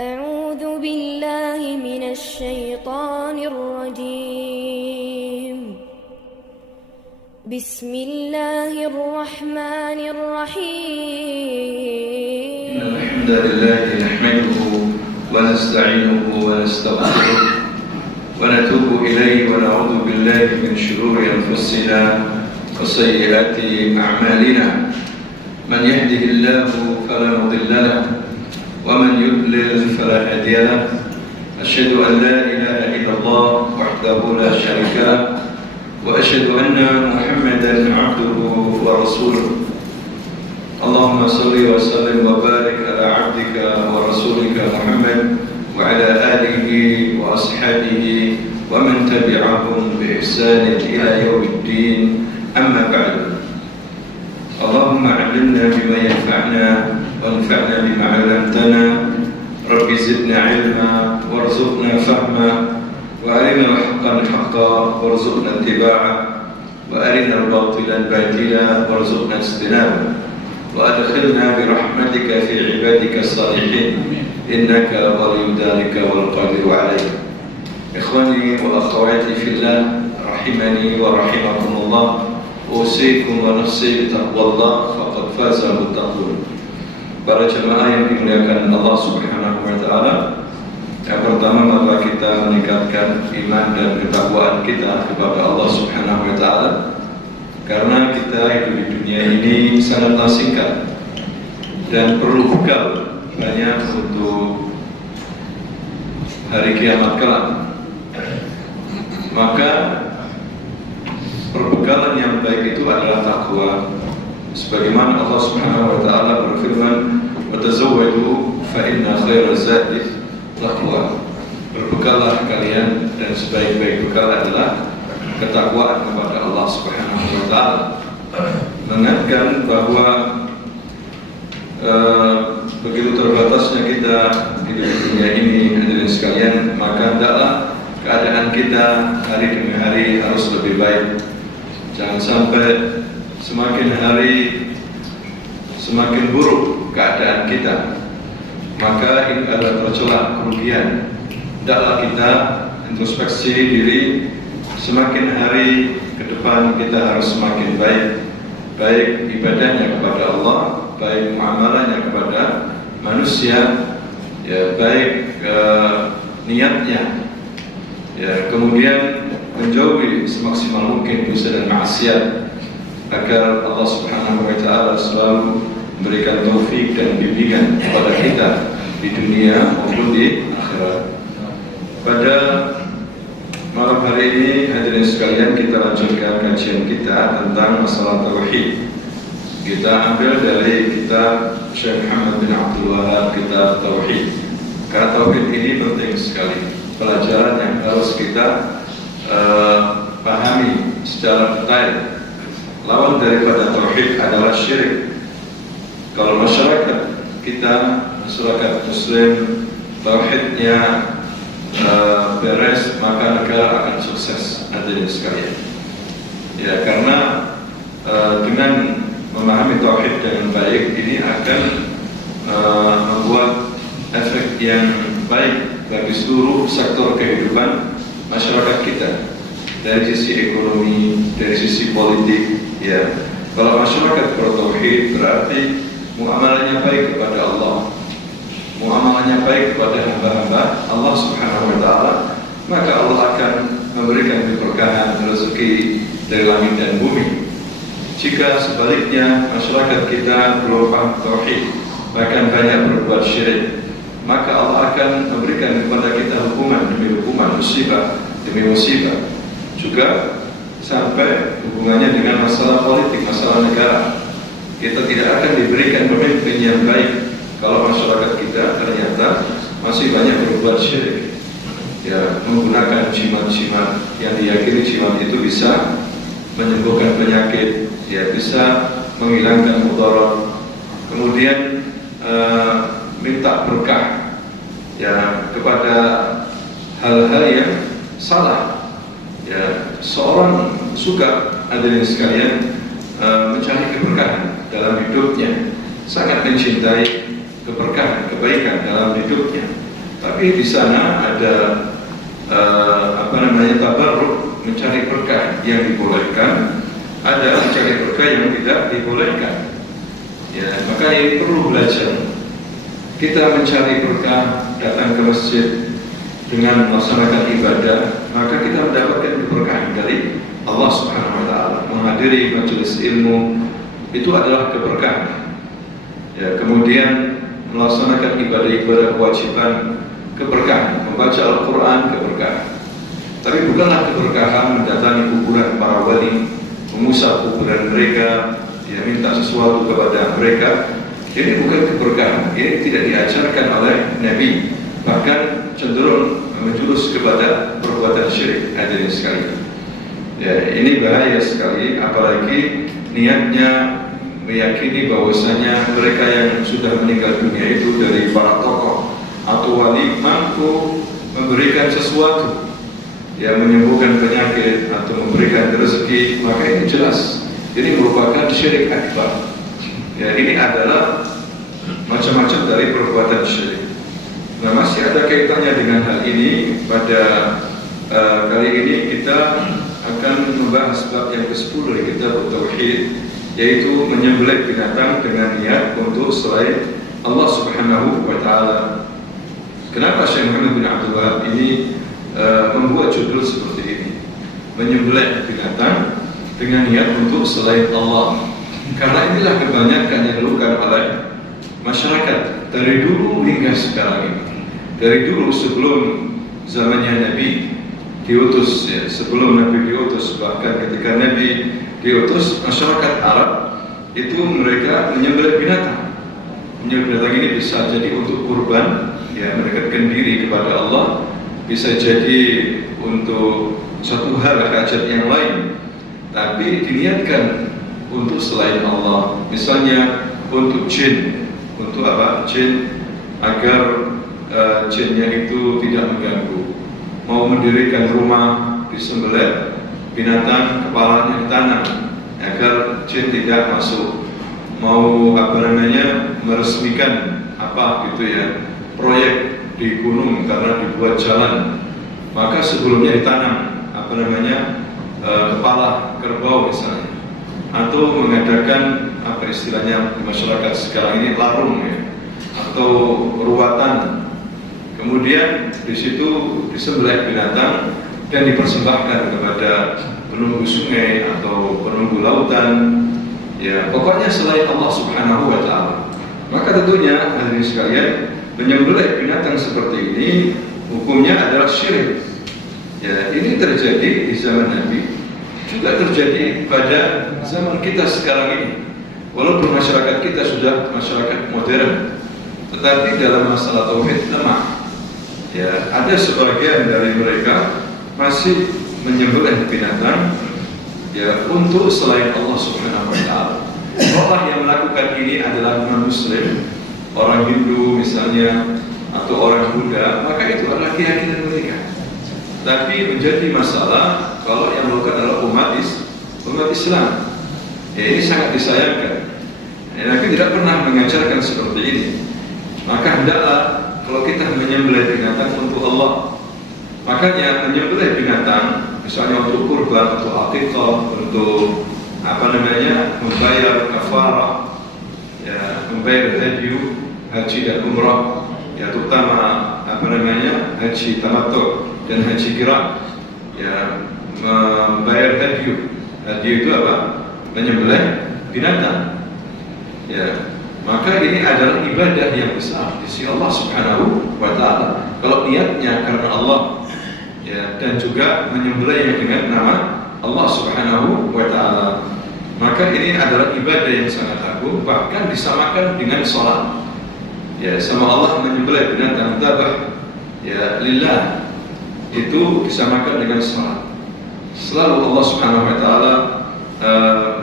أعوذ بالله من الشيطان الرجيم بسم الله الرحمن الرحيم إن الحمد لله نحمده ونستعينه ونستغفره ونتوب إليه ونعوذ بالله من شرور أنفسنا وسيئات أعمالنا من يهده الله فلا مضل له ومن يضلل فلا هادي له أشهد أن لا إله إلا الله وحده لا شريك له وأشهد أن محمدا عبده ورسوله اللهم صل وسلم وبارك على عبدك ورسولك محمد وعلى آله وأصحابه ومن تبعهم بإحسان إلى يوم الدين أما بعد اللهم علمنا بما ينفعنا وانفعنا بما علمتنا رب زدنا علما وارزقنا فهما وأرنا الحق حقا وارزقنا اتباعه وأرنا الباطل باطلا وارزقنا اجتنابه وأدخلنا برحمتك في عبادك الصالحين إنك ولي ذلك والقادر عليه. إخواني وأخواتي في الله رحمني ورحمكم الله أوصيكم ونفسي بتقوى الله فقد فاز المتقون. Para jemaah yang dimuliakan Allah Subhanahu wa taala, yang pertama mari kita meningkatkan iman dan ketakwaan kita kepada Allah Subhanahu wa taala. Karena kita hidup di dunia ini sangatlah singkat dan perlu bekal banyak untuk hari kiamat kelak. Maka perbekalan yang baik itu adalah takwa. Sebagaimana Allah Subhanahu wa taala berfirman, "Wa tazawwadu fa inna khairaz zadi taqwa." Berbekallah kalian dan sebaik-baik bekal adalah ketakwaan kepada Allah Subhanahu wa taala. Mengingatkan bahwa begitu terbatasnya kita di dunia ini, hadirin sekalian, maka hendaklah keadaan kita hari demi hari harus lebih baik. Jangan sampai semakin hari semakin buruk keadaan kita, maka ini adalah tercela kerugian. Hendaklah kita introspeksi diri, semakin hari ke depan kita harus semakin baik, baik ibadahnya kepada Allah, baik muamalahnya kepada manusia, ya, baik niatnya, ya, kemudian menjauhi semaksimal mungkin dosa dan maksiat, agar Allah Subhanahu wa taala selalu memberikan taufik dan bimbingan kepada kita di dunia maupun di akhirat. Pada malam hari ini, hadirin sekalian, kita lanjutkan kajian kita tentang masalah tauhid. Kita ambil dari kitab Syekh Muhammad bin Abdul Wahab, kitab Tauhid. Karena tauhid ini penting sekali, pelajaran yang harus kita pahami secara detail. Lawan daripada tauhid adalah syirik. Kalau masyarakat kita, masyarakat Muslim, tauhidnya beres, maka negara akan sukses, hadirin sekalian. Ya, karena dengan memahami tauhid dengan baik ini akan membuat efek yang baik bagi seluruh sektor kehidupan masyarakat kita, dari sisi ekonomi, dari sisi politik. Ya, kalau masyarakat bertauhid berarti muamalahnya baik kepada Allah, muamalahnya baik kepada hamba-hamba Allah Subhanahu wa taala, maka Allah akan memberikan keberkahan rezeki dari langit dan bumi. Jika sebaliknya masyarakat kita belum paham tauhid, bahkan banyak berbuat syirik, maka Allah akan memberikan kepada kita hukuman demi hukuman, musibah demi musibah. Juga sampai hubungannya dengan masalah politik, masalah negara. Kita tidak akan diberikan pemimpin yang baik kalau masyarakat kita ternyata masih banyak berbuat syirik, ya, menggunakan jimat-jimat yang diyakini jimat itu bisa menyembuhkan penyakit, ya, bisa menghilangkan mudarat, kemudian minta berkah, ya, kepada hal-hal yang salah. Ya, seorang suka, hadirin sekalian, mencari keberkahan dalam hidupnya, sangat mencintai keberkahan, kebaikan dalam hidupnya. Tapi di sana ada tabarruk, mencari berkah yang dibolehkan, ada mencari berkah yang tidak dibolehkan. Ya, maka ini perlu belajar. Kita mencari berkah, datang ke masjid dengan melaksanakan ibadah, maka kita mendapatkan keberkahan dari Allah Subhanahu wa taala. Menghadiri majelis ilmu itu adalah keberkahan. Ya, kemudian melaksanakan ibadah-ibadah kewajiban, keberkahan. Membaca Al-Quran, keberkahan. Tapi bukanlah keberkahan mendatangi kuburan para wali, mengusap kuburan mereka, ya, minta sesuatu kepada mereka. Ini bukan keberkahan. Ini tidak diajarkan oleh Nabi. Bahkan cenderung menjurus kepada perbuatan syirik. Hadirin sekalian, ya, ini bahaya sekali. Apalagi niatnya meyakini bahwasanya mereka yang sudah meninggal dunia itu dari para tokoh atau wali mampu memberikan sesuatu, ya, menyembuhkan penyakit atau memberikan rezeki. Maka ini jelas ini merupakan syirik akbar. Ya, ini adalah macam-macam dari perbuatan syirik. Nah, masih ada kaitannya dengan hal ini. Pada kali ini kita akan membahas bab yang ke-10 dari kitab Tauhid, yaitu menyembelih binatang dengan niat untuk selain Allah Subhanahu wa taala. Kenapa Syekh Muhammad bin Abdul Wahab ini membuat judul seperti ini? Menyembelih binatang dengan niat untuk selain Allah. Karena inilah kebanyakan yang dilakukan oleh masyarakat dari dulu hingga sekarang ini. Dari dulu sebelum zamannya Nabi diutus, ya, sebelum Nabi diutus, bahkan ketika Nabi diutus, masyarakat Arab itu mereka menyembelih binatang. Menyembelih binatang ini bisa jadi untuk kurban, ya, mendekatkan diri kepada Allah, bisa jadi untuk satu hal hajat yang lain, tapi diniatkan untuk selain Allah. Misalnya untuk jin, untuk apa? Jin, agar jinnya itu tidak mengganggu. Mau mendirikan rumah, disembelih binatang, kepalanya ditanam agar jin tidak masuk. Mau meresmikan apa gitu, ya, proyek di gunung karena dibuat jalan, maka sebelumnya ditanam kepala kerbau misalnya, atau mengadakan apa istilahnya di masyarakat sekarang ini, larung, ya, atau ruatan. Kemudian di situ disembelih binatang dan dipersembahkan kepada penunggu sungai atau penunggu lautan, ya, pokoknya selain Allah Subhanahu wa taala. Maka tentunya hadirin sekalian, menyembelih binatang seperti ini hukumnya adalah syirik. Ya, ini terjadi di zaman Nabi, juga terjadi pada zaman kita sekarang ini. Walaupun masyarakat kita sudah masyarakat modern, tetapi dalam masalah tauhid lemah. Ya, ada sebagian dari mereka masih menyembelih binatang, ya, untuk selain Allah Subhanahu wa taala. Orang yang melakukan ini adalah non-muslim, orang Hindu misalnya, atau orang Buddha, maka itu adalah keyakinan mereka. Tapi menjadi masalah kalau yang melakukan adalah umat Islam. Ya, ini sangat disayangkan. Ya, Nabi tidak pernah mengajarkan seperti ini. Maka hendaklah kalau kita menyembelih binatang untuk Allah, makanya menyembelih binatang misalnya untuk kurban, untuk aqiqah, untuk membayar kafarah, ya, membayar haji dan umrah, ya, terutama haji tamattu dan haji kiran, ya, membayar haji itu apa? Menyembelih binatang, ya. Maka ini adalah ibadah yang besar di sisi Allah Subhanahu wa taala. Kalau niatnya karena Allah, ya, dan juga menyembelihnya dengan nama Allah Subhanahu wa taala, maka ini adalah ibadah yang sangat agung, bahkan disamakan dengan salat. Ya, sama Allah menyembelih binatang dzabah, ya, lillah, itu disamakan dengan salat. Selalu Allah Subhanahu wa taala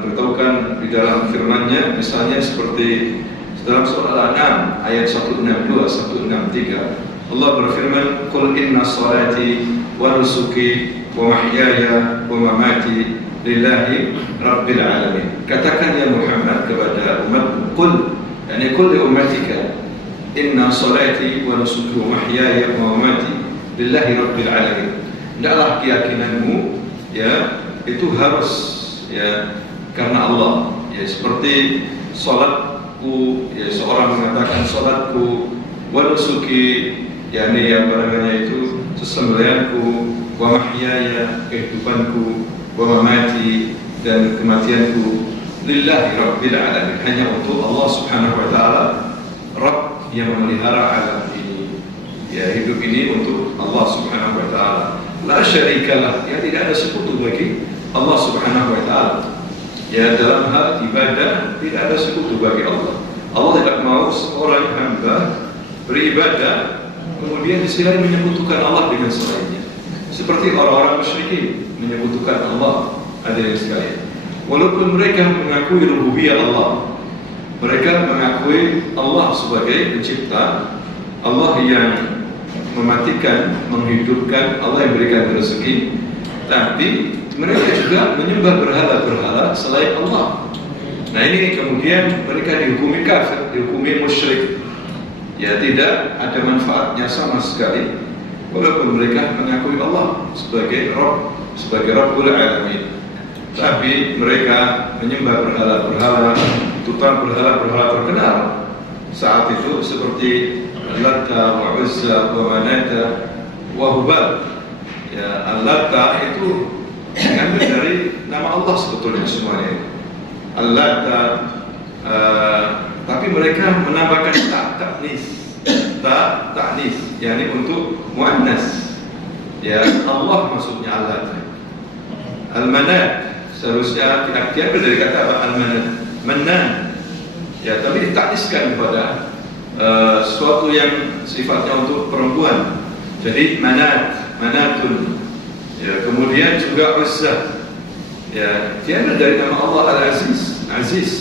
beritahukan di dalam firman-Nya, misalnya seperti dalam surah Al-An'am ayat 162 163, Allah berfirman, "Qul inna sholati wa nusuki wa mahyaya wa mamati lillahi rabbil alamin." Katakan ya Muhammad kepada umatmu, qul, yakni qul li ummatika, inna salati wa nusuki wa mahyaya wa mamati lillahi rabbil alamin. Hendaklah keyakinanmu ya itu harus ya karena Allah, ya seperti salatku, ya seorang mengatakan salatku, wa nusuki yakni apa namanya itu sesembelihanku, wa mahyaya kehidupanku, wa mamati dan kematianku lillahi rabbil alamin, hanya untuk Allah subhanahu wa ta'ala, Rabb yang memelihara alam ini. Ya, hidup ini untuk Allah subhanahu wa ta'ala, la syarikalah, ya tidak ada sekutu bagi Allah subhanahu wa ta'ala. Ya, dalam hal ibadah tidak ada sekutu bagi Allah. Allah tidak mau seorang hamba beribadah kemudian di sisi lain menyekutukan Allah dengan selainnya, seperti orang-orang musyrikin menyekutukan Allah. Hadirin sekalian, walaupun mereka mengakui rububiyah Allah, mereka mengakui Allah sebagai pencipta, Allah yang mematikan, menghidupkan, Allah yang berikan rezeki, tapi mereka juga menyembah berhala-berhala selain Allah. Nah ini kemudian mereka dihukumi kafir, dihukumi musyrik. Ya, tidak ada manfaatnya sama sekali, walaupun mereka mengakui Allah sebagai Rabb, sebagai Rabbul Alamin. Tapi mereka menyembah berhala-berhala, terutama berhala-berhala terkenal saat itu seperti Latta wa Uzza wa Manata wa Hubal. Ya, Al-Latta itu diambil dari nama Allah sebetulnya semuanya. Al-Latta, tapi mereka menambahkan ta'nis, yakni untuk muannas. Ya, Allah maksudnya Al-Latta. Al-Manat seharusnya kita diambil dari kata apa? Al-Manat, Manan. Ya, tapi ditakniskan kepada sesuatu yang sifatnya untuk perempuan. Jadi Manat, Manatun. Ya, kemudian juga Uzza. Ya, diambil dari nama Allah Al-Aziz, Aziz.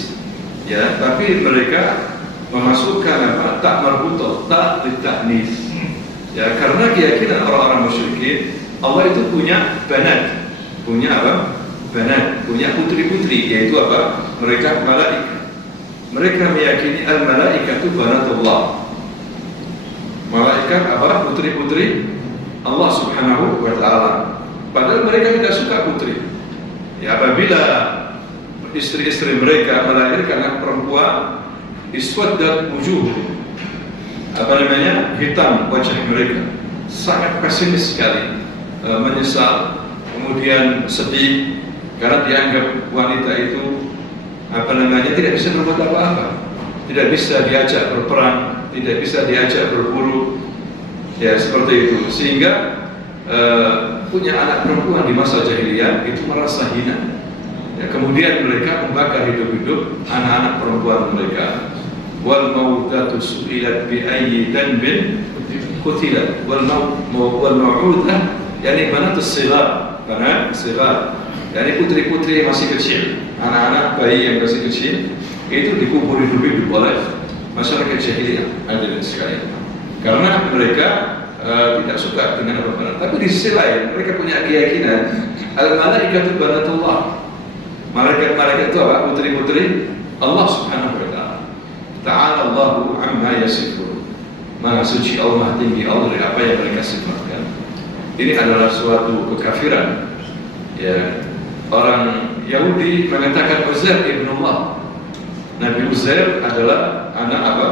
Ya, tapi mereka memasukkan apa? Tak marbutoh, tak ditaknis. Ya, karena keyakinan orang-orang musyrikin Allah itu punya banat, punya apa? Banat, punya putri-putri, yaitu apa? Mereka malaikat. Mereka meyakini al-malaikatu banatullah. Malaikat apa? Putri-putri Allah subhanahu wa ta'ala. Padahal mereka tidak suka putri. Ya, apabila istri-istri mereka melahirkan anak perempuan, iswaddat wujuh, apa namanya, hitam wajah mereka, sangat pesimis sekali, menyesal, kemudian sedih karena dianggap wanita itu apa namanya tidak bisa berbuat apa-apa, tidak bisa diajak berperang, tidak bisa diajak berburu, ya seperti itu, sehingga punya anak perempuan di masa jahiliyah itu merasa hina. Ya, kemudian mereka membakar hidup-hidup anak-anak perempuan mereka. Wal mautatu su'ilat bi ayyi dhanbin qutilat wal mau'udah yani banatus sighar, banat sighar, yani putri-putri yang masih kecil, anak-anak bayi yang masih kecil itu dikubur hidup-hidup oleh masyarakat jahiliyah. Hadirin sekalian, karena mereka tidak suka dengan apa-apa. Tapi di sisi lain mereka punya keyakinan al-malaikatu banatullah. Malaikat-malaikat itu apa? Putri-putri Allah subhanahu wa ta'ala. Ta'ala Allahu amma yasifun. Maha suci Allah, maha tinggi Allah dari apa yang mereka sifatkan. Ini adalah suatu kekafiran. Ya, orang Yahudi mengatakan Uzair ibn Allah. Nabi Uzair adalah anak apa?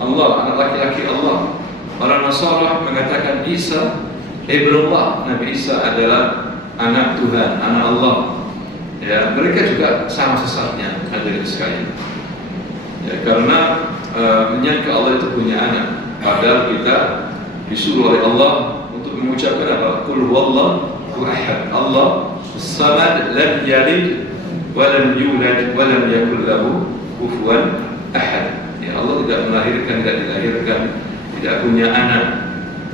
Allah, anak laki-laki Allah. Orang Nasara mengatakan Isa ibn Allah. Nabi Isa adalah anak Tuhan, anak Allah. Ya, mereka juga sama sesatnya, hadirin sekalian. Ya, karena menyangka Allah itu punya anak, padahal kita disuruh oleh Allah untuk mengucapkan apa? Qul huwallahu ahad, Allah as-samad, lam yalid wa lam yulad wa lam yakul lahu kufuwan ahad. Ya, Allah tidak melahirkan, tidak dilahirkan, tidak punya anak.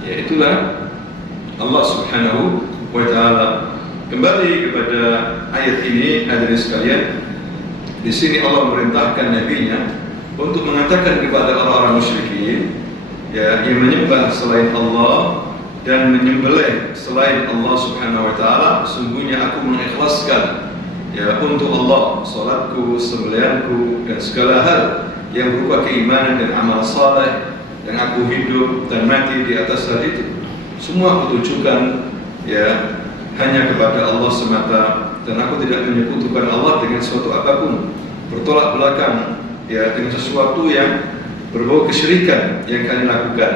Ya, itulah Allah subhanahu wa ta'ala. Kembali kepada ayat ini, hadirin sekalian, di sini Allah memerintahkan nabinya untuk mengatakan kepada orang-orang musyrikin, ya, yang menyembah selain Allah dan menyembelih selain Allah subhanahu wa ta'ala, sungguhnya aku mengikhlaskan ya untuk Allah salatku, sembelihanku dan segala hal yang berupa keimanan dan amal saleh dan aku hidup dan mati di atas hal itu. Semua aku tujukan ya hanya kepada Allah semata, dan aku tidak menyekutukan Allah dengan suatu apapun. Bertolak belakang ya dengan sesuatu yang berbau kesyirikan yang kalian lakukan.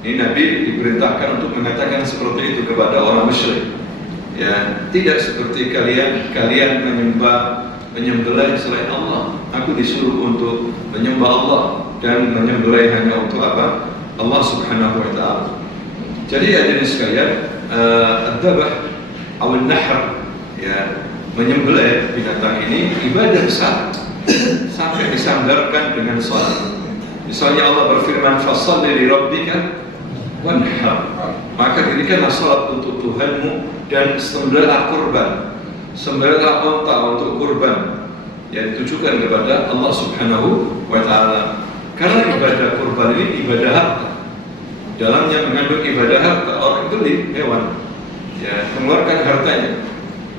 Ini Nabi diperintahkan untuk mengatakan seperti itu kepada orang musyrik. Ya, tidak seperti kalian menyembelih selain Allah. Aku disuruh untuk menyembah Allah dan menyembelih hanya untuk apa? Allah Subhanahu wa taala. Jadi hadirin sekalian, ad-dabah atau an-nahr ya, menyembelih binatang ini ibadah besar sampai disandarkan dengan salat. Misalnya Allah berfirman, "Fasholli li rabbika wanhar." Maka dirikanlah salat untuk Tuhanmu dan sembelihlah kurban. Sembelihlah unta untuk kurban yang ditujukan kepada Allah Subhanahu wa taala. Karena ibadah kurban ini ibadah harta. Dalamnya mengandung ibadah harta. Orang beli hewan ya, mengeluarkan hartanya.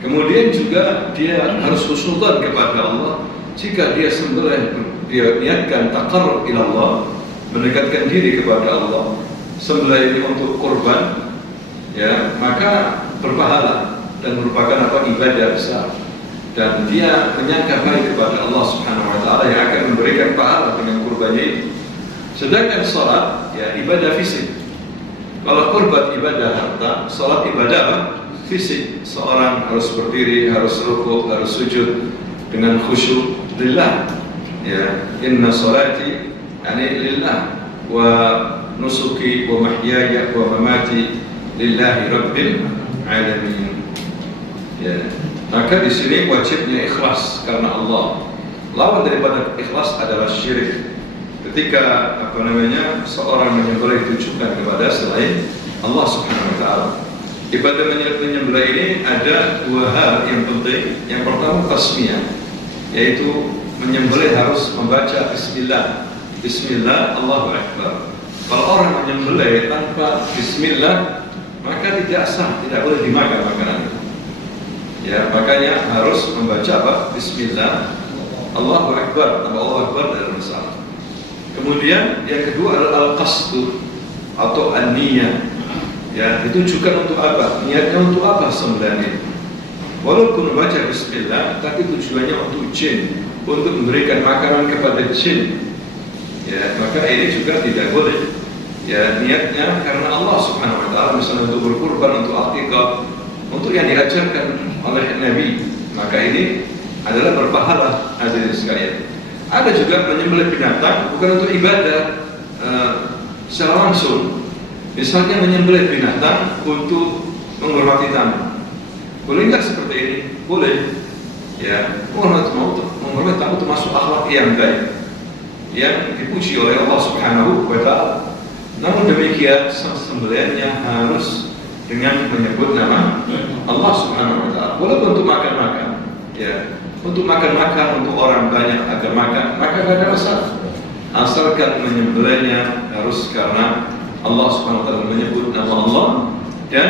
Kemudian juga dia harus husnudzan kepada Allah. Jika dia sembelih, dia niatkan taqarrub ila Allah, mendekatkan diri kepada Allah, sembelih ini untuk kurban ya, maka berpahala dan merupakan apa? Ibadah besar, dan dia menyangka baik kepada Allah Subhanahu wa taala yang akan memberikan pahala dengan kurbannya itu. Sedangkan salat ya ibadah fisik. Kalau kurban ibadah harta, salat ibadah apa? Fisik. Seorang harus berdiri, harus rukuk, harus sujud dengan khusyuk lillah. Ya, inna salati yani lillah wa nusuki wa mahyaya wa mamati lillahi rabbil alamin. Ya, maka di sini wajibnya ikhlas karena Allah. Lawan daripada ikhlas adalah syirik. Ketika seorang menyembelih ditujukan kepada selain Allah Subhanahu wa taala. Ibadah menyembelih ini ada dua hal yang penting. Yang pertama tasmiyah, yaitu menyembelih harus membaca bismillah. Bismillah, Allahu Akbar. Kalau orang menyembelih tanpa bismillah, maka tidak sah, tidak boleh dimakan makanan. Ya, makanya harus membaca apa? Bismillah, Allahu Akbar. Allahu Akbar dalam masalah. Kemudian yang kedua adalah al-qasdu atau an-niyah. Ya, ditujukan untuk apa? Niatnya untuk apa sembelihan itu? Walaupun membaca bismillah, tapi tujuannya untuk jin, untuk memberikan makanan kepada jin. Ya, maka ini juga tidak boleh. Ya, niatnya karena Allah Subhanahu wa taala, misalnya untuk berkurban, untuk akikah, untuk yang diajarkan oleh Nabi, maka ini adalah berpahala hadirin sekalian. Ada juga menyembelih binatang bukan untuk ibadah secara langsung. Misalnya menyembelih binatang untuk menghormati tamu. Boleh nggak seperti ini? Boleh. Ya, menghormati tamu termasuk akhlak yang baik, yang dipuji oleh Allah Subhanahu wa taala. Namun demikian sembelihannya harus dengan menyebut nama Allah Subhanahu wa taala. Walaupun untuk makan-makan, ya, untuk makan-makan untuk orang banyak agar makan, maka tidak ada masalah. Asalkan menyembelihnya harus karena Allah Subhanahu wa taala menyebut nama Allah, dan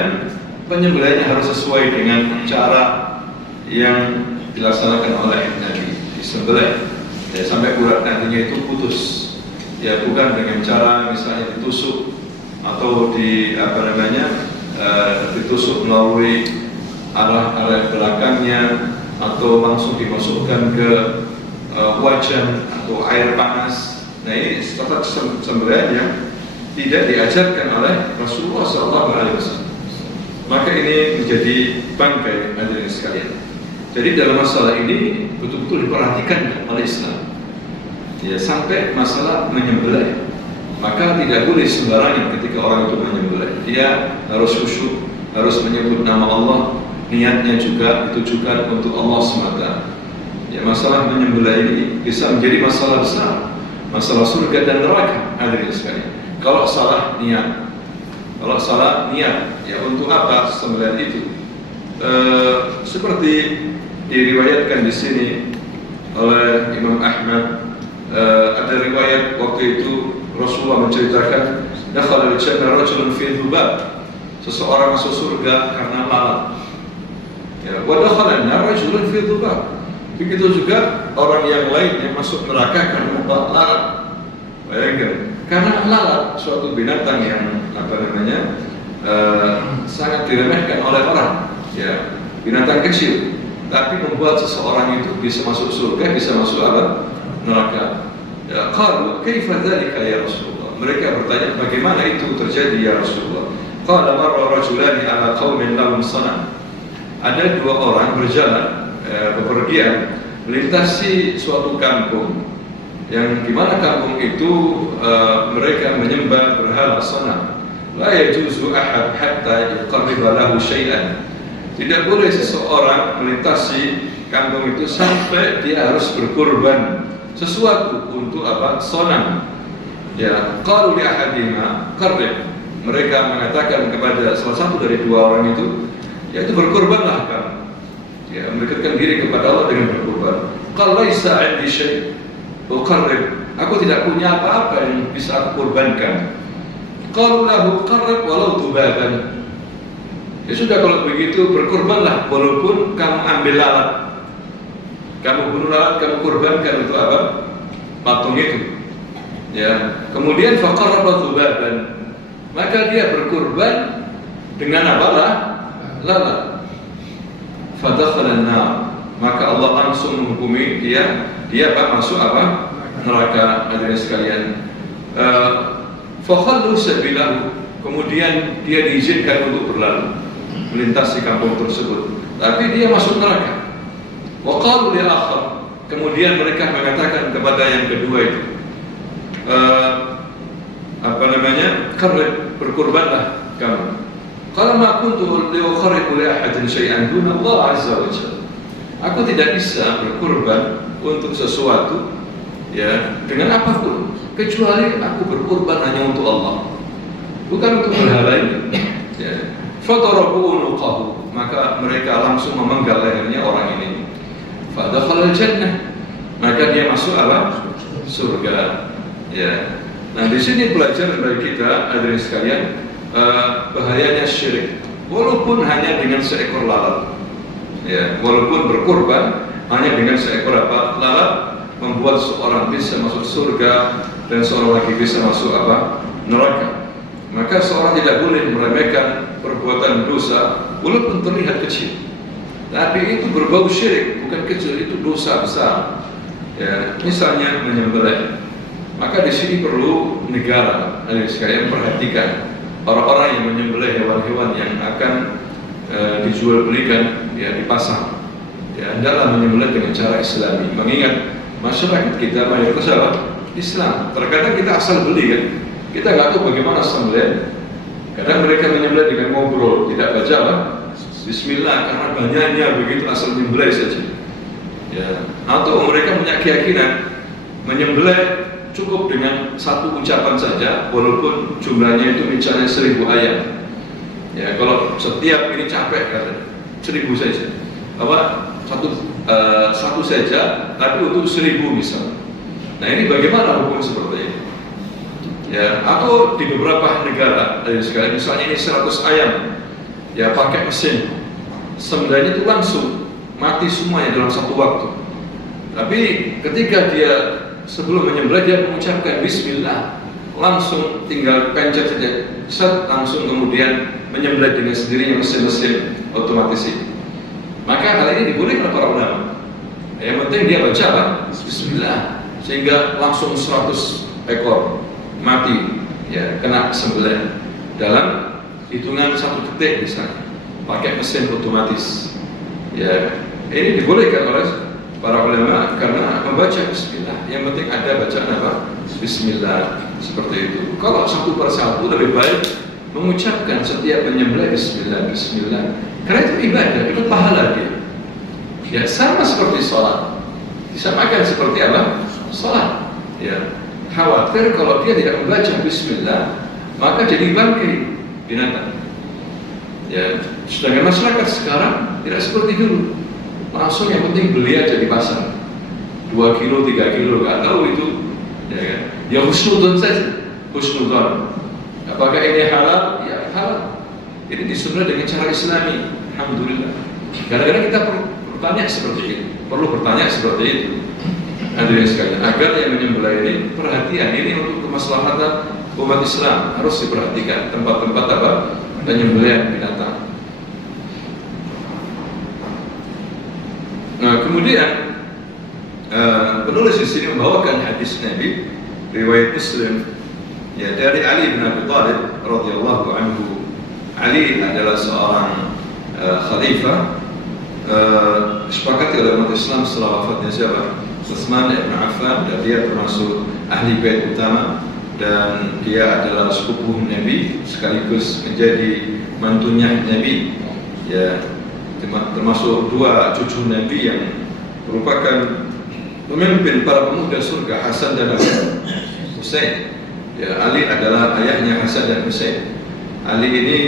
penyembelihannya harus sesuai dengan cara yang dilaksanakan oleh Nabi. Disembelih ya sampai urat nantinya itu putus. Ya, bukan dengan cara misalnya ditusuk atau ditusuk melalui arah belakangnya, atau langsung dimasukkan ke wajan atau air panas. Nah, ini tetap sembelihan yang tidak diajarkan oleh Rasulullah SAW. Maka ini menjadi bangkai hadirin sekalian. Jadi dalam masalah ini betul-betul diperhatikan oleh Islam. Ya, sampai masalah menyembelih, maka tidak boleh sembarangan ketika orang itu menyembelih. Dia harus khusyuk, harus menyebut nama Allah, niatnya juga ditujukan untuk Allah semata. Ya, masalah menyembelih ini bisa menjadi masalah besar, masalah surga dan neraka hadirin sekalian. Kalau salah niat, ya untuk apa sembelihan itu? Seperti diriwayatkan di sini oleh Imam Ahmad, ada riwayat waktu itu Rasulullah menceritakan, dakhala al-jannah rajulun fi dhubab, seseorang masuk surga karena lalat. Ya, wa dakhala an-nar rajulun fi dhubab. Begitu juga orang yang lain yang masuk neraka karena lalat. Bayangkan, Karena lalat suatu binatang yang sangat diremehkan oleh orang, ya, binatang kecil, tapi membuat seseorang itu bisa masuk surga, bisa masuk neraka. Ya, qalu kaifa dzalika ya Rasulullah. Mereka bertanya, bagaimana itu terjadi ya Rasulullah? Qala marra rajulani ala qaumin lahum sanam. Ada dua orang berjalan bepergian melintasi suatu kampung, yang dimana kampung itu mereka menyembah berhala sanam. La yajuzu ahad hatta yuqarriba lahu syai'an. Tidak boleh seseorang melintasi kampung itu sampai dia harus berkurban sesuatu untuk sonam. Ya, qalu li ahadihima qarrib. Mereka mengatakan kepada salah satu dari dua orang itu, yaitu berkurbanlah kamu. Ya, mendekatkan diri kepada Allah dengan berkurban. Qala laisa 'indi syai' uqarrib. Aku tidak punya apa-apa yang bisa aku kurbankan. Qalu lahu qarrib walau tubaban. Ya sudah, kalau begitu berkurbanlah walaupun kamu ambil lalat. Kamu bunuh lalat, kamu kurbankan untuk patung itu. Ya, kemudian faqarraba dzubaban. Maka dia berkurban dengan lalat. Fadakhala an-nar. Maka Allah langsung menghukumi dia masuk neraka. Hadirin sekalian. Fakhallu sabilahu. Kemudian dia diizinkan untuk berlalu melintasi kampung tersebut, tapi dia masuk neraka. Wa qalu li akhar. Kemudian mereka mengatakan kepada yang kedua itu, berkurbanlah kamu. Qala ma kuntu liuqarribu li ahadin syai'an duna Allah azza wa jalla. Aku tidak bisa berkurban untuk sesuatu, ya, dengan apapun kecuali aku berkurban hanya untuk Allah, bukan untuk berhala ini. Ya. Fadarabu unuqahu. Maka mereka langsung memenggal lehernya orang ini. Fadakhala al-jannah. Maka dia masuk surga. Ya. Nah, di sini pelajaran dari kita, hadirin sekalian, bahayanya syirik. Walaupun hanya dengan seekor lalat. Ya, walaupun berkurban hanya dengan seekor lalat, membuat seorang bisa masuk surga dan seorang lagi bisa masuk neraka. Maka seorang tidak boleh meremehkan perbuatan dosa walaupun terlihat kecil, tapi itu berbau syirik, bukan kecil, itu dosa besar. Ya, misalnya menyembelih. Maka di sini perlu negara, sekalian perhatikan orang-orang yang menyembelih hewan-hewan yang akan dijual belikan, ya, di pasar. Ya, hendaklah menyembelih dengan cara Islami. Mengingat masyarakat kita mayoritas Islam. Terkadang kita asal beli, kan. Kita nggak tahu bagaimana sembelih. Kadang mereka menyembelih dengan ngobrol, tidak baca Bismillah, karena banyaknya begitu asal menyembelih saja. Ya. Atau mereka punya keyakinan menyembelih cukup dengan satu ucapan saja, walaupun jumlahnya itu misalnya 1000 ayat. Ya, kalau setiap ini capek, kata 1000 saja. Satu saja, tapi untuk 1000 misalnya. Nah, ini bagaimana hukum seperti ini? Ya, atau di beberapa negara, sekali misalnya ini 100 ayam, ya, pakai mesin, sembelihnya itu langsung mati semuanya dalam satu waktu. Tapi ketika dia sebelum menyembelih dia mengucapkan Bismillah, langsung tinggal pencet saja, langsung kemudian menyembelih dengan sendirinya mesin-mesin otomatis itu. Maka hal ini dibolehkan oleh para ulama. Yang penting dia baca Bismillah, sehingga langsung 100 ekor mati, ya, kena sembelih dalam hitungan 1 detik misalnya, pakai mesin otomatis. Ya, ini dibolehkan oleh para ulama karena membaca Bismillah. Yang penting ada bacaan Bismillah, seperti itu. Kalau satu persatu lebih baik mengucapkan setiap menyembelih Bismillah, Bismillah, karena itu ibadah, itu pahala dia. Ya, sama seperti sholat, disamakan seperti sholat. Ya. Khawatir kalau dia tidak membaca Bismillah, maka jadi bangkai binatang. Ya, sedangkan masyarakat sekarang tidak seperti dulu. Langsung yang penting beli aja di pasar, 2 kilo, 3 kilo, nggak tahu itu. Ya, kan? Ya husnudon saja, husnudon. Apakah ini halal? Ya halal. Ini disunnah dengan cara Islami. Alhamdulillah. Kadang-kadang kita perlu bertanya seperti itu. hadirin sekalian, agar yang menyembelih ini perhatian, ini untuk kemaslahatan umat Islam, harus diperhatikan tempat-tempat apa penyembelihan binatang. Nah, kemudian penulis di sini membawakan hadis Nabi riwayat Muslim, ya, dari Ali bin Abi Thalib radhiyallahu anhu. Ali adalah seorang khalifah, disepakati oleh umat Islam setelah wafatnya siapa? Utsman bin Affan, dan dia termasuk ahli bait utama, dan dia adalah sepupu Nabi sekaligus menjadi mantunya Nabi, ya, termasuk dua cucu Nabi yang merupakan pemimpin para pemuda surga, Hasan dan Husain. Ya, Ali adalah ayahnya Hasan dan Husain. Ali ini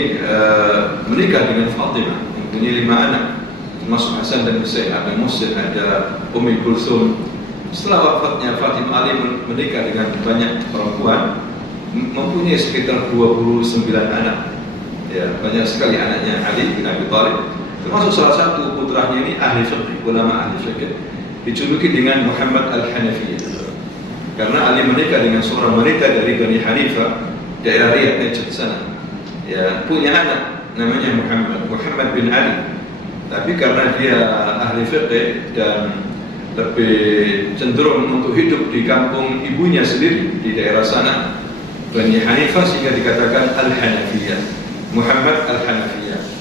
menikah dengan Fatimah, mempunyai 5 anak, termasuk Hasan dan Husain. Ada Muhsin, ada Ummi Kulsum. Setelah wafatnya Fatimah, Ali menikah dengan banyak perempuan, mempunyai sekitar 29 anak. Ya, banyak sekali anaknya Ali bin Abi Thalib. Termasuk salah satu putranya ini ahli fiqh, ulama ahli fiqh, dijuluki dengan Muhammad Al-Hanafiyah. Karena Ali menikah dengan seorang wanita dari Bani Hanifah, daerah Riyadh, Najd sana. Ya, punya anak namanya Muhammad bin Ali. Tapi karena dia ahli fiqh dan lebih cenderung untuk hidup di kampung ibunya sendiri di daerah sana, Bani Hanifah, sehingga dikatakan Al-Hanafiyah, Muhammad Al-Hanafiyah.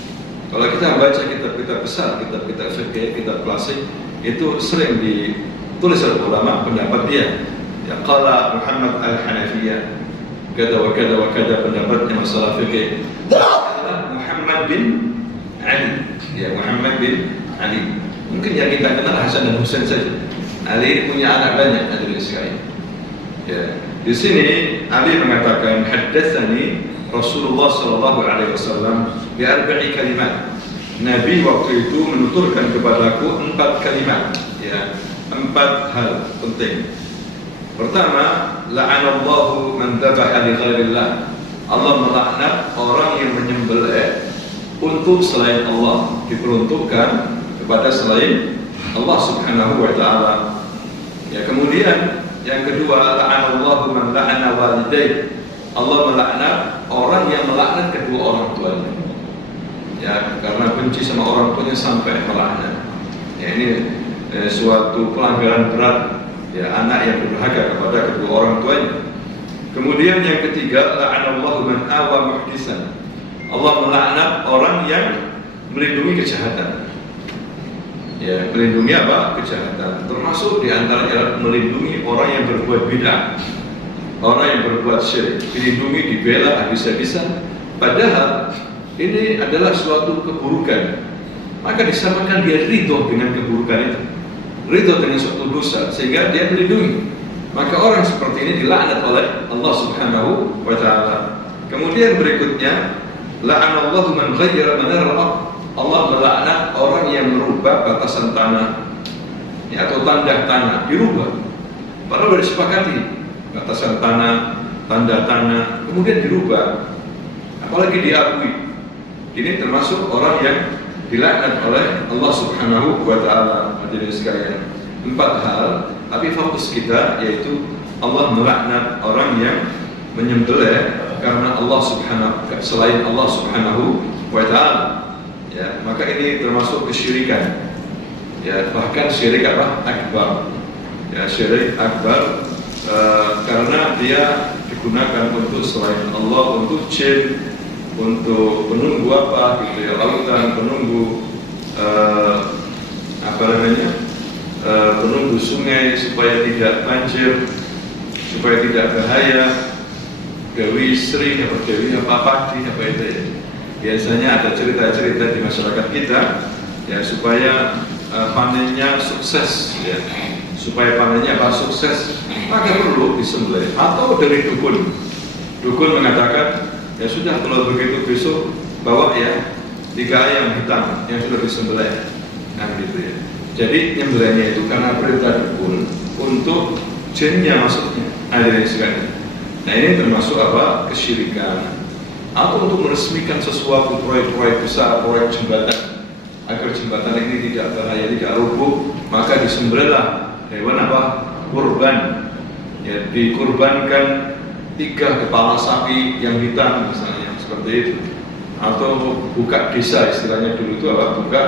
Kalau kita baca kitab-kitab besar, kitab-kitab fikih, kitab klasik, itu sering ditulis oleh ulama pendapat dia. Ya, qala Muhammad Al-Hanafiyah, kada wa kada wa kada, pendapatnya masalah fikih adalah Muhammad bin Ali. Ya, Muhammad bin Ali. Mungkin yang kita kenal Hasan dan Husain saja. Ali punya anak banyak, hadirin sekalian. Ya, di sini Ali mengatakan, haddatsani Rasulullah sallallahu alaihi wasallam bi 4 kalimat. Nabi waktu itu menuturkan kepadaku 4 kalimat, ya, 4 hal penting. Pertama, la'anallahu man dhabaha li ghairillah. Allah melaknat orang yang menyembelih untuk selain Allah, diperuntukkan kepada selain Allah Subhanahu wa taala. Ya, kemudian yang kedua, la'anallahu man la'ana walidayh. Allah melaknat orang yang melaknat kedua orang tuanya. Ya, karena benci sama orang tuanya sampai melaknat. Ya, ini suatu pelanggaran berat, ya, anak yang durhaka kepada kedua orang tuanya. Kemudian yang ketiga, la'anallahu man awa muhdisan. Allah melaknat orang yang melindungi kejahatan. Ya, melindungi apa? Kejahatan. Termasuk diantaranya adalah melindungi orang yang berbuat bid'ah, orang yang berbuat syirik, dilindungi, dibela habis-habisan. Padahal ini adalah suatu keburukan, maka disamakan dia ridho dengan keburukan itu, ridho dengan suatu dosa, sehingga dia melindungi. Maka orang seperti ini dilaknat oleh Allah Subhanahu wa taala. Kemudian berikutnya, la'anallahu man ghayyara manar al-ardh. Allah melaknat orang yang merubah batasan tanah, ya, atau tanda tanah, dirubah. Padahal sudah disepakati batasan tanah, tanda tanah, kemudian dirubah, apalagi diakui. Ini termasuk orang yang dilaknat oleh Allah Subhanahu wa taala. Hadirin sekalian, 4 hal, tapi fokus kita yaitu Allah melaknat orang yang menyembelih karena Allah Subhanahu, selain Allah Subhanahu wa taala. Ya, maka ini termasuk kesyirikan. Ya, bahkan syirik apa? Akbar. Ya, syirik akbar, karena dia digunakan untuk selain Allah, untuk jin, untuk penunggu apa gitu ya, lautan, penunggu penunggu sungai supaya tidak banjir, supaya tidak bahaya. Dewi Sri atau Dewi apa padi apa itu ya. Biasanya ada cerita-cerita di masyarakat kita, ya, supaya panennya sukses, ya, supaya panennya apa sukses, maka perlu disembelih. Atau dari dukun mengatakan, ya sudah, kalau begitu besok bawa ya 3 ayam hitam yang sudah disembelih, kan gitu ya. Jadi nyembelihnya itu karena perintah dukun untuk jinnya maksudnya. Hadirin sekalian. Nah, ini termasuk apa? Kesyirikan. Atau untuk meresmikan sesuatu proyek-proyek besar, proyek jembatan, agar jembatan ini tidak bahaya, tidak rubuh, maka disembelihlah hewan apa? kurban, ya, dikurbankan 3 kepala sapi yang hitam misalnya, seperti itu. Atau buka desa, istilahnya dulu itu apa? Buka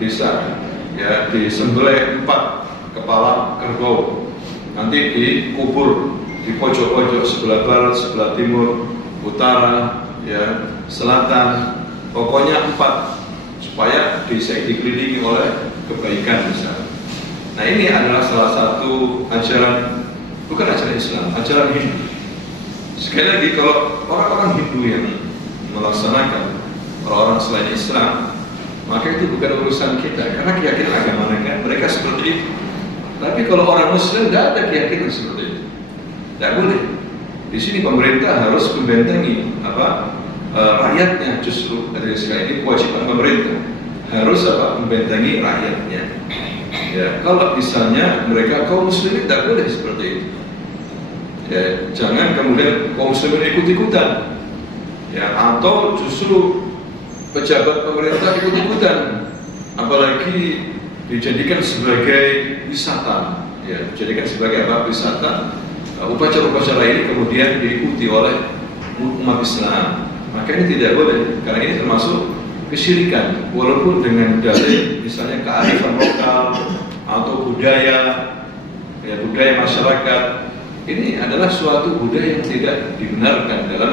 desa, ya, disembelih 4 kepala kerbau, nanti dikubur di pojok-pojok sebelah barat, sebelah timur, utara, ya, selatan, pokoknya 4, supaya desa dikelilingi oleh kebaikan misalnya. Nah, ini adalah salah satu ajaran, bukan ajaran Islam, ajaran Hindu. Sekali lagi, kalau orang-orang Hindu yang melaksanakan, orang-orang selain Islam, maka itu bukan urusan kita, karena keyakinan agama mereka seperti itu. Tapi kalau orang Muslim tidak ada keyakinan seperti itu, tidak boleh. Di sini pemerintah harus membentengi rakyatnya. Justru dari sekali ini kewajiban pemerintah harus membentengi rakyatnya. Ya, kalau misalnya mereka kaum muslimin tidak boleh seperti itu. Ya, jangan kemudian kaum muslimin ikut-ikutan. Ya, atau justru pejabat pemerintah ikut-ikutan, apalagi dijadikan sebagai wisata. Ya, dijadikan sebagai wisata. Upacara-upacara ini kemudian diikuti oleh umat Islam. Maka ini tidak boleh, karena ini termasuk kesyirikan, walaupun dengan dalil misalnya kearifan lokal atau budaya, ya, budaya masyarakat. Ini adalah suatu budaya yang tidak dibenarkan dalam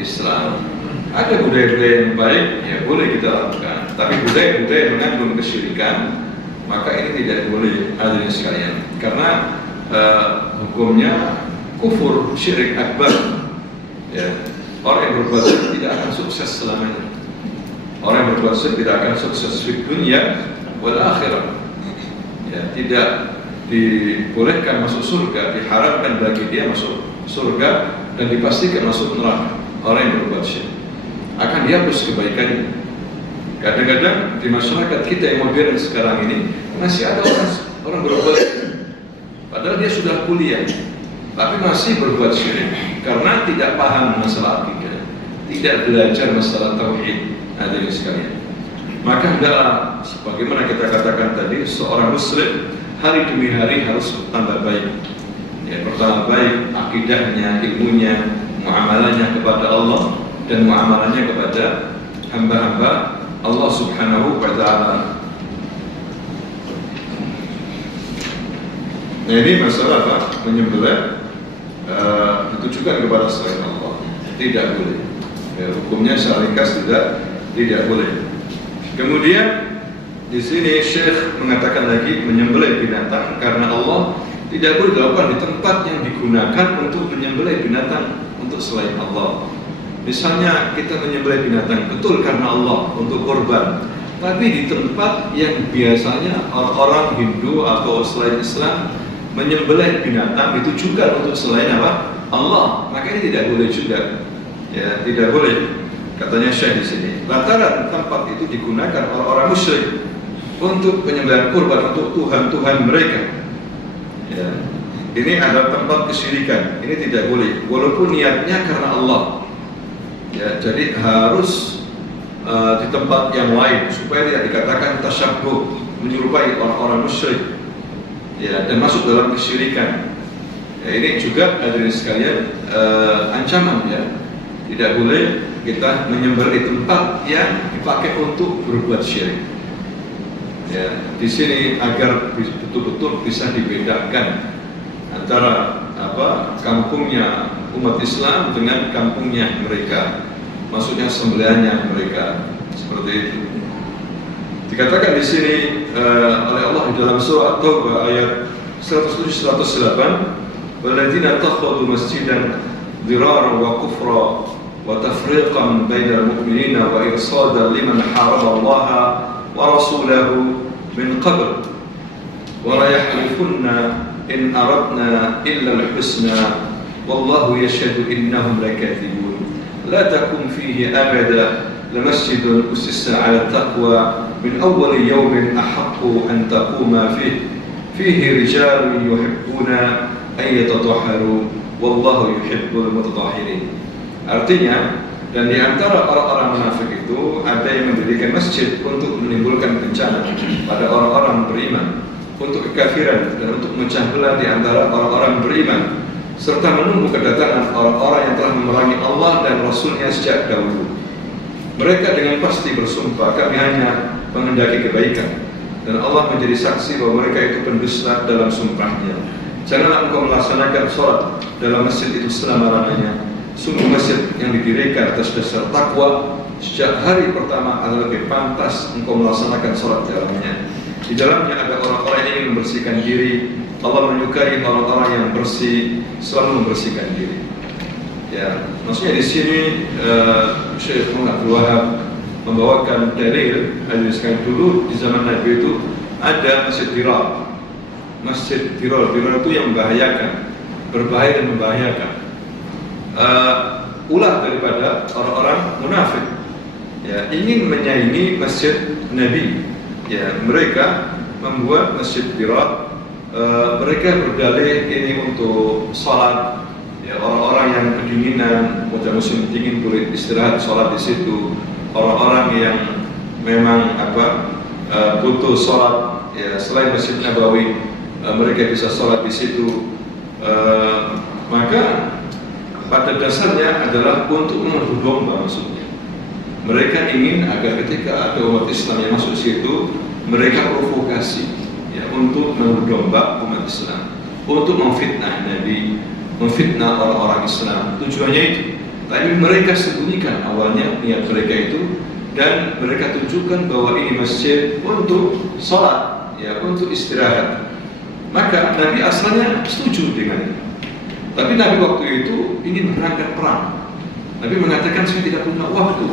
Islam. Ada budaya-budaya yang baik, ya boleh kita lakukan. Tapi budaya-budaya yang mengandung kesyirikan, maka ini tidak boleh, hadirin sekalian, karena hukumnya kufur, syirik akbar. Ya, orang yang berbuat syirik tidak akan sukses selamanya. Orang yang berbuat syirik tidak akan sukses di dunia wal akhirah. Ya, tidak dibolehkan masuk surga, diharapkan bagi dia masuk surga dan dipastikan masuk neraka. Orang yang berbuat syirik akan dihapus kebaikannya. Kadang-kadang di masyarakat kita yang modern sekarang ini masih ada orang berbuat syirik, padahal dia sudah kuliah, tapi masih berbuat syirik karena tidak paham masalah akidah, tidak belajar masalah tauhid. Hadirin sekalian, maka hendaklah sebagaimana kita katakan tadi, seorang muslim hari demi hari harus bertambah baik. Ya, bertambah baik akidahnya, ilmunya, muamalahnya kepada Allah dan muamalahnya kepada hamba-hamba Allah Subhanahu wa ta'ala. Nah, ini masalah menyembelih ditujukan kepada selain Allah, tidak boleh. Ya, hukumnya secara ringkas tidak boleh. Kemudian di sini Syekh mengatakan lagi menyembelih binatang karena Allah tidak boleh dilakukan di tempat yang digunakan untuk menyembelih binatang untuk selain Allah. Misalnya kita menyembelih binatang betul karena Allah untuk korban, tapi di tempat yang biasanya orang-orang Hindu atau selain Islam menyembelih binatang ditujukan untuk selain Allah, maka ini tidak boleh juga. Ya, tidak boleh. Katanya Syekh di sini, lantaran tempat itu digunakan orang-orang musyrik untuk penyembelihan kurban untuk tuhan-tuhan mereka. Ya, ini adalah tempat kesyirikan. Ini tidak boleh, walaupun niatnya karena Allah. Ya, jadi harus di tempat yang lain supaya tidak dikatakan tasyabbuh, menyerupai orang-orang musyrik. Ya, dan masuk dalam kesyirikan. Ya, ini juga hadirin sekalian ancaman, ya. Tidak boleh kita menyembelih di tempat yang dipakai untuk berbuat syirik. Ya, di sini agar betul-betul bisa dibedakan antara kampungnya umat Islam dengan kampungnya mereka, maksudnya sembelihannya mereka, seperti itu. Dikatakan di sini oleh Allah di dalam surah At-Taubah ayat 107-108, "Walladzina takhadhu masjidan dhiraran wa kufra wa tafriqan bainal mu'minina wa irsadan liman harama Allah wa rasulahu min qabl wa la yahlifunna in aradna illa al-husna wallahu yashhadu innahum lakathibun la takum fihi abada lamasjidun ussisa 'ala at-taqwa min awwal yawmin ahaqqu an taquma fihi rijalun yuhibbuna an yatatahharu wallahu yuhibbul mutatahhirin." Artinya, dan di antara orang-orang munafik itu ada yang mendirikan masjid untuk menimbulkan bencana pada orang-orang beriman, untuk kekafiran dan untuk memecah belah di antara orang-orang beriman, serta menunggu kedatangan orang-orang yang telah memerangi Allah dan Rasul-Nya sejak dahulu. Mereka dengan pasti bersumpah, kami hanya mengendaki kebaikan, dan Allah menjadi saksi bahwa mereka itu pendusta dalam sumpahnya. Janganlah engkau melaksanakan sholat dalam masjid itu selama-lamanya. Sungguh masjid yang didirikan atas dasar takwa sejak hari pertama adalah lebih pantas engkau melaksanakan sholat dalamnya. Di dalamnya ada orang-orang yang ingin membersihkan diri. Allah menyukai orang-orang yang bersih, selalu membersihkan diri. Ya, maksudnya di sini Syekh Abdul Wahab membawakan dalil hadis dulu di zaman Nabi itu ada masjid Dirar. Masjid Dirar itu yang membahayakan, berbahaya dan membahayakan. Ulah daripada orang-orang munafik. Ya, ingin menyaingi masjid Nabi. Ya, mereka membuat masjid Dirar. Mereka berdalih ini untuk salat. Ya, orang-orang yang kedinginan, pada musim dingin boleh istirahat sholat di situ. Orang-orang yang memang butuh sholat, ya, selain Masjid Nabawi, mereka bisa sholat di situ. Maka pada dasarnya adalah untuk mengadu domba maksudnya. Mereka ingin agar ketika ada umat Islam yang masuk situ, mereka provokasi, ya, untuk mengadu domba umat Islam, untuk memfitnah Nabi, memfitnah orang-orang Islam. Tujuannya itu. Tapi mereka sembunyikan awalnya niat mereka itu, dan mereka tunjukkan bahwa ini masjid untuk sholat, ya, untuk istirahat. Maka Nabi asalnya setuju dengan itu. Tapi Nabi waktu itu ingin berangkat perang. Nabi mengatakan saya tidak punya waktu,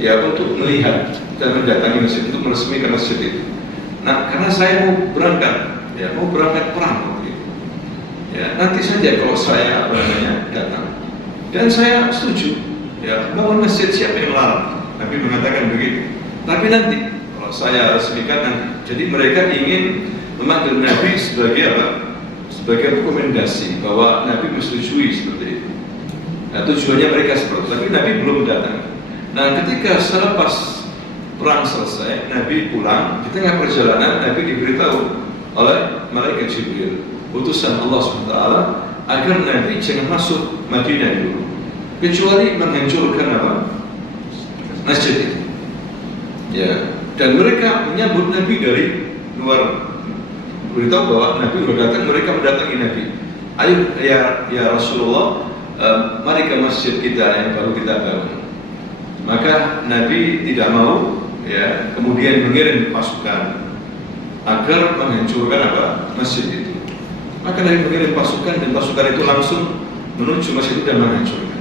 ya, untuk melihat dan mendatangi masjid, untuk meresmikan masjid itu. Nah, karena saya mau berangkat, ya, mau berangkat perang. Ya, nanti saja kalau saya datang, dan saya setuju, ya, bangun masjid, siapa yang melarang? Nabi mengatakan begitu. Tapi nanti kalau saya resmikan nanti. Jadi mereka ingin memanggil Nabi sebagai apa? Sebagai rekomendasi bahwa Nabi menyetujui seperti itu. Nah, tujuannya mereka seperti itu. Tapi Nabi belum datang. Nah, ketika selepas perang selesai, Nabi pulang. Di tengah perjalanan, Nabi diberitahu oleh malaikat Jibril, utusan Allah SWT, agar Nabi jangan masuk Madinah dulu, kecuali menghancurkan apa? Masjid itu. Ya, dan mereka menyambut Nabi dari luar, beritahu bahwa Nabi sudah datang. Mereka mendatangi Nabi. Ayo ya Rasulullah, mari ke masjid kita yang baru kita bangun. Maka Nabi tidak mau, ya, kemudian mengirim pasukan agar menghancurkan apa? Masjid itu. Maka Nabi mengirim pasukan, dan pasukan itu langsung menuju masjid itu dan menghancurkan.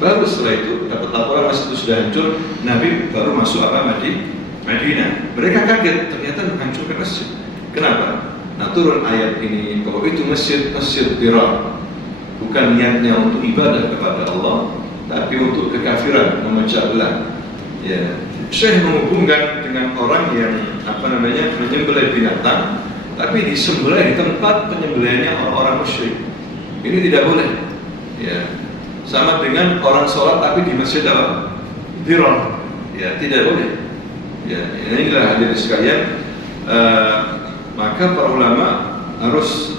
Baru setelah itu dapat laporan masjid itu sudah hancur, Nabi baru masuk Madinah. Mereka kaget, ternyata menghancurkan masjid. Kenapa? Nah, turun ayat ini bahwa itu masjid Dirar, bukan niatnya untuk ibadah kepada Allah, tapi untuk kekafiran, memecah belah. Ya, Syekh menghubungkan dengan orang yang menyembelih binatang, tapi disembelih di tempat penyembelihannya orang-orang musyrik. Ini tidak boleh. Ya, sama dengan orang sholat tapi di masjid apa? Dirar. Ya, tidak boleh. Ya, inilah hadirin sekalian. Maka para ulama harus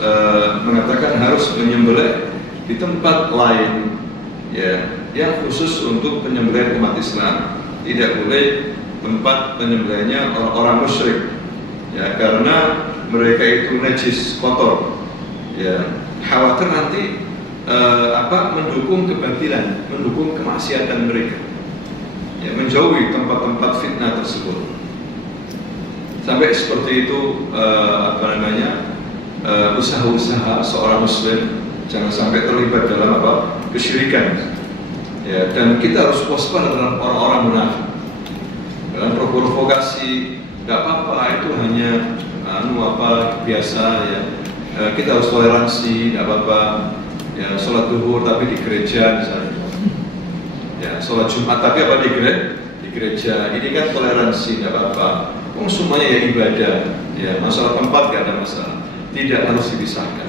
mengatakan harus menyembelih di tempat lain, ya, yang khusus untuk penyembelihan umat Islam. Tidak boleh tempat penyembelihannya orang-orang musyrik, ya, karena mereka itu najis, kotor, ya, khawatir nanti mendukung kebatilan, mendukung kemaksiatan mereka, ya, menjauhi tempat-tempat fitnah tersebut. Sampai seperti itu usaha-usaha seorang muslim jangan sampai terlibat dalam kesyirikan, ya, dan kita harus waspada dalam orang-orang munafik, dalam provokasi. Gak apa-apa, itu hanya biasa, ya. Kita harus toleransi, gak apa-apa, ya, sholat duhur tapi di gereja misalnya, ya, sholat Jumat tapi di gereja. Ini kan toleransi, gak apa-apa. Semuanya ya ibadah, ya, masalah tempat gak ada masalah, tidak harus dipisahkan.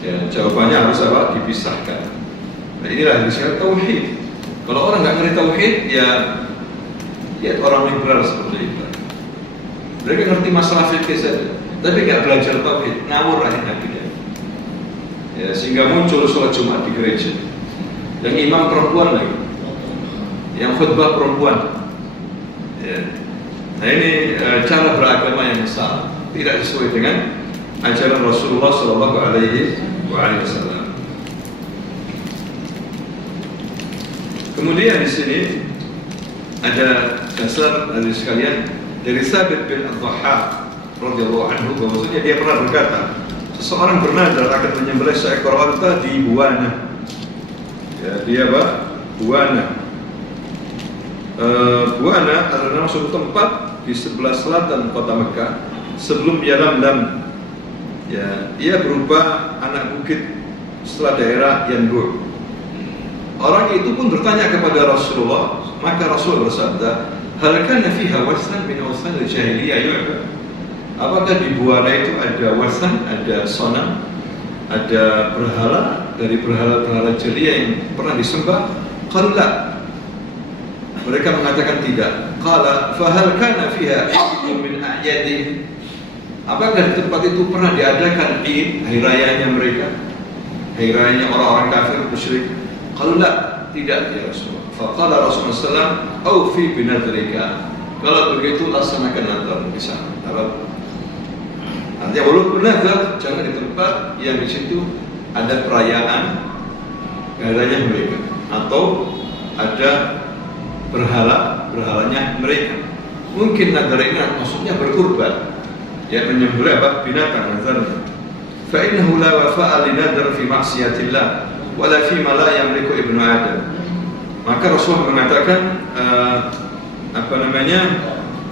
Ya, jawabannya harus dipisahkan. Nah, inilah disebut tauhid. Kalau orang nggak ngerti tauhid, ya orang liberal seperti itu. Mereka ngerti masalah fikih saja. tapi nggak belajar tauhid, ngawur akhirnya. Ya, sehingga muncul sholat Jumat di gereja. Yang imam perempuan lagi, yang khutbah perempuan. Ya. Nah ini cara beragama yang salah, tidak sesuai dengan ajaran Rasulullah Shallallahu Alaihi Wasallam. Kemudian di sini ada dasar dari sekalian dari Thabit bin Ad-Dhahhak radhiyallahu anhu bahwasanya dia pernah berkata, seseorang bernazar akan menyembelih seekor unta di Buana. Ya, dia apa? Buana. Buana adalah suatu tempat di sebelah selatan kota Mekah sebelum Yalamlam. Ya, ia berupa anak bukit setelah daerah Yanbu'. Orang itu pun bertanya kepada Rasulullah, maka Rasul bersabda, "Hal kana fiha wasan min awsan al-jahiliyah yu'bad?" Apakah di Buana itu ada wasan, ada sonam, ada berhala dari berhala-berhala jahiliyah yang pernah disembah? Qalu la. Mereka mengatakan tidak. Qala fa hal kana fiha idun min a'yadihim? Apakah di tempat itu pernah diadakan Id, hari rayanya mereka? Hari rayanya orang-orang kafir musyrik? Qalu la, tidak ya Rasulullah. Faqala Rasulullah sallallahu alaihi wasallam, "Aufi binadrika." Kalau begitu laksanakan nazar di sana. Artinya walaupun nazar jangan di tempat yang di situ ada perayaan berhalanya mereka atau ada berhalanya mereka. Mungkin nazar ini maksudnya berkurban, ya menyembelih apa binatang nazarnya. Fa innahu la wafa'a li nadar fi ma'siyatillah wala fi ma la yamliku ibnu Adam. Maka Rasul mengatakan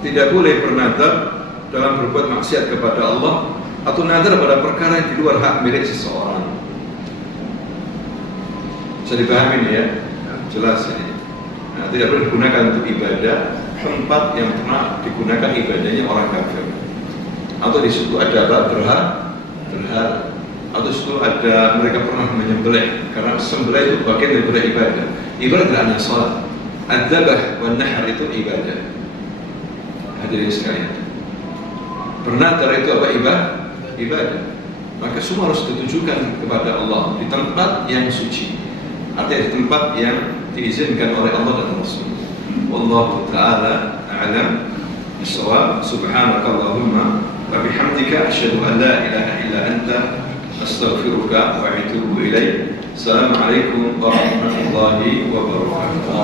tidak boleh bernadar dalam berbuat maksiat kepada Allah atau nadar pada perkara yang di luar hak milik seseorang. Bisa dipahami ya? Jelas ini. Nah, tidak boleh digunakan untuk ibadah tempat yang pernah digunakan ibadahnya orang kafir. Atau di situ ada berhala, atau di situ ada mereka pernah menyembelih, karena sembelih itu bagian daripada ibadah. Ibadah tidak hanya sholat, adzabah wan nahr itu ibadah. Hadirin sekalian, bernadar itu apa? Ibadah. Maka semua harus ditujukan kepada Allah di tempat yang suci, artinya di tempat yang diizinkan oleh Allah dan Rasul. Wallahu ta'ala a'lam bis-shawab. Subhanakallahumma wa bihamdika asyhadu an la ilaha illa anta astaghfiruka wa atubu ilaik. Assalamualaikum warahmatullahi wabarakatuh.